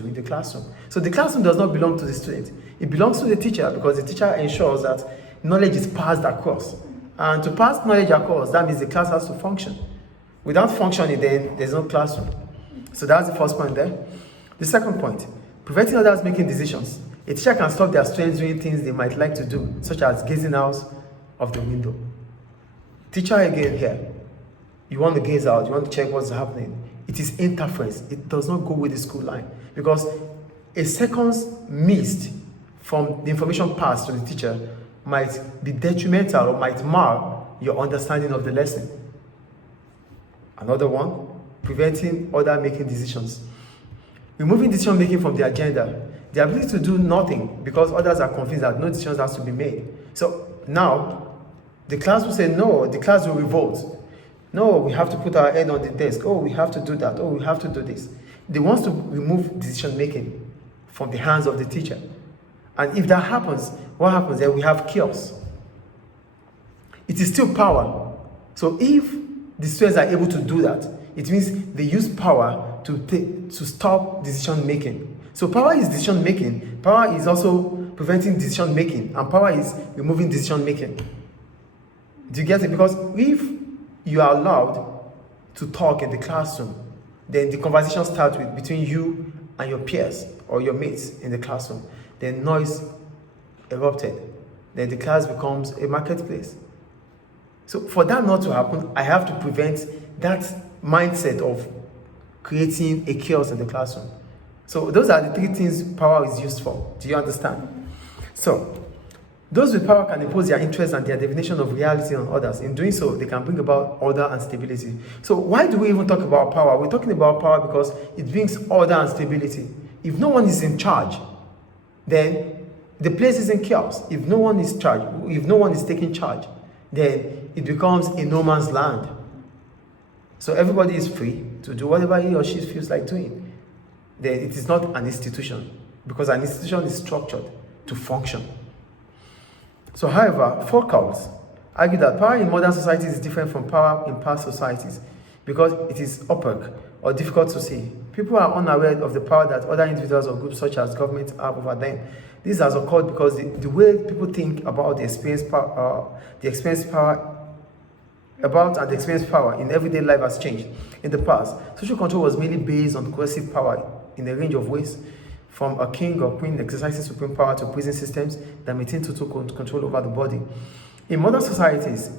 do in the classroom. So the classroom does not belong to the student. It belongs to the teacher, because the teacher ensures that knowledge is passed across. And to pass knowledge across, that means the class has to function. Without functioning, then there's no classroom. So that's the first point there. The second point, preventing others making decisions. A teacher can stop their students doing things they might like to do, such as gazing out of the window. Teacher again here, you want to gaze out, you want to check what's happening. It is interference. It does not go with the school line, because a second's missed from the information passed to the teacher might be detrimental or might mar your understanding of the lesson. Another one, preventing others making decisions. Removing decision making from the agenda. The ability to do nothing because others are convinced that no decisions has to be made. So now, the class will say no, the class will revolt. No, we have to put our head on the desk. Oh, we have to do that. Oh, we have to do this. They want to remove decision making from the hands of the teacher. And if that happens, what happens? Then we have chaos. It is still power. So if the students are able to do that, it means they use power to stop decision making. So power is decision making. Power is also preventing decision making. And power is removing decision making. Do you get it? Because if you are allowed to talk in the classroom, then the conversation starts between you and your peers or your mates in the classroom. Then noise erupted. Then the class becomes a marketplace. So for that not to happen, I have to prevent that mindset of creating a chaos in the classroom. So those are the three things power is used for. Do you understand? So those with power can impose their interests and their definition of reality on others. In doing so, they can bring about order and stability. So why do we even talk about power? We're talking about power because it brings order and stability. If no one is in charge, then the place is in chaos. If no one is charged, if no one is taking charge, then it becomes a no man's land. So everybody is free to do whatever he or she feels like doing. Then it is not an institution, because an institution is structured to function. So however, Foucault argued that power in modern societies is different from power in past societies because it is opaque or difficult to see. People are unaware of the power that other individuals or groups such as government have over them. This has occurred because the way people think about the experience power in everyday life has changed. In the past, social control was mainly based on coercive power in a range of ways, from a king or queen exercising supreme power to prison systems that maintain total control over the body. In modern societies,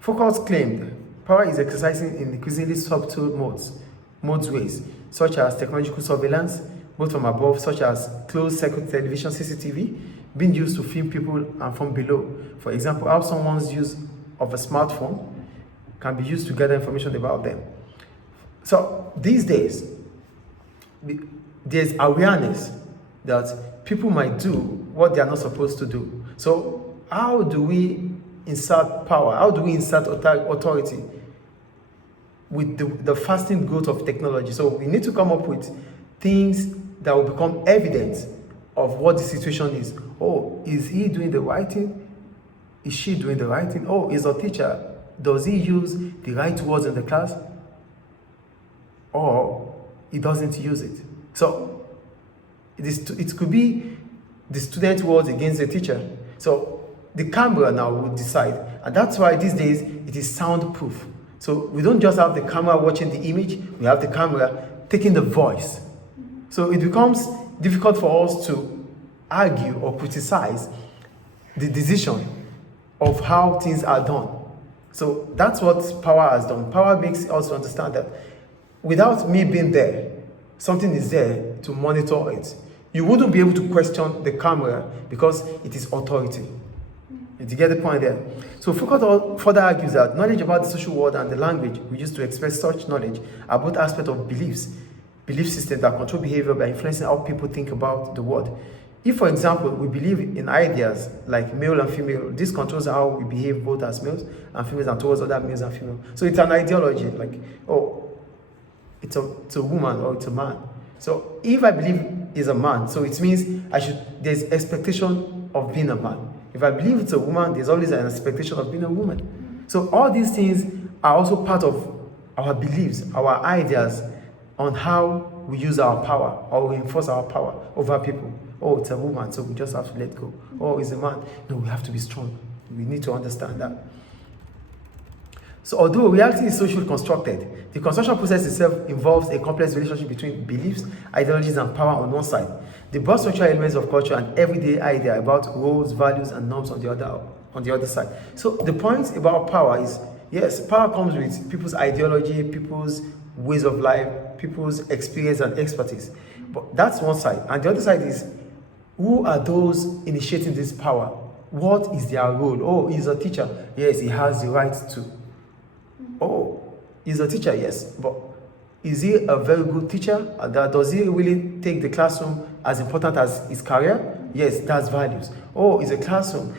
Foucault claimed power is exercising in increasingly subtle modes ways, such as technological surveillance, both from above, such as closed-circuit television (CCTV), being used to film people and from below. For example, how someone's use of a smartphone can be used to gather information about them. So these days, there's awareness that people might do what they are not supposed to do. So how do we insert power? How do we insert authority with the fasting growth of technology? So we need to come up with things that will become evidence of what the situation is. Oh, is he doing the right thing? Is she doing the right thing? Oh, is a teacher, does he use the right words in the class? Or he doesn't use it? So it could be the student words against the teacher. So the camera now will decide. And that's why these days it is soundproof. So we don't just have the camera watching the image, we have the camera taking the voice. So it becomes difficult for us to argue or criticize the decision of how things are done. So that's what power has done. Power makes us understand that without me being there, something is there to monitor it. You wouldn't be able to question the camera because it is authority. Did you get the point there? So Foucault further argues that knowledge about the social world and the language we use to express such knowledge are both aspects of belief systems that control behavior by influencing how people think about the world. If, for example, we believe in ideas like male and female, this controls how we behave both as males and females and towards other males and females. So it's an ideology, like, oh, it's a woman or it's a man. So if I believe is a man, so it means there's expectation of being a man. If I believe it's a woman, there's always an expectation of being a woman. So all these things are also part of our beliefs, our ideas on how we use our power or we enforce our power over people. Oh, it's a woman, so we just have to let go. Oh, it's a man. No, we have to be strong. We need to understand that. So although reality is socially constructed, the construction process itself involves a complex relationship between beliefs, ideologies, and power on one side, the broad structural elements of culture and everyday idea about roles, values, and norms on the other side. So the point about power is, yes, power comes with people's ideology, people's ways of life, people's experience and expertise. But that's one side. And the other side is, who are those initiating this power? What is their role? Oh, he's a teacher. Yes, he has the right to. Oh, he's a teacher, yes, but is he a very good teacher? Does he really take the classroom as important as his career? Yes, that's values. Oh, is a classroom.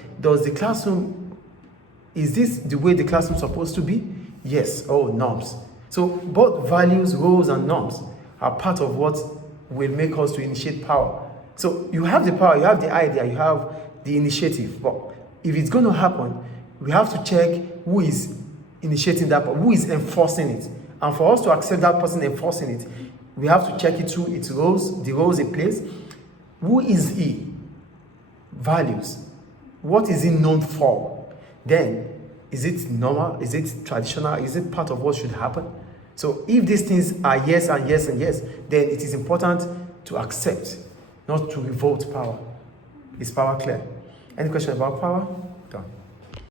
Is this the way the classroom is supposed to be? Yes. Oh, norms. So both values, roles, and norms are part of what will make us to initiate power. So you have the power, you have the idea, you have the initiative, but if it's going to happen, we have to check who is initiating that, who is enforcing it. And for us to accept that person enforcing it, we have to check it through its roles, the roles it plays. Who is he? Values. What is he known for? Then, is it normal? Is it traditional? Is it part of what should happen? So if these things are yes and yes and yes, then it is important to accept, not to revolt power. Is power clear? Any question about power?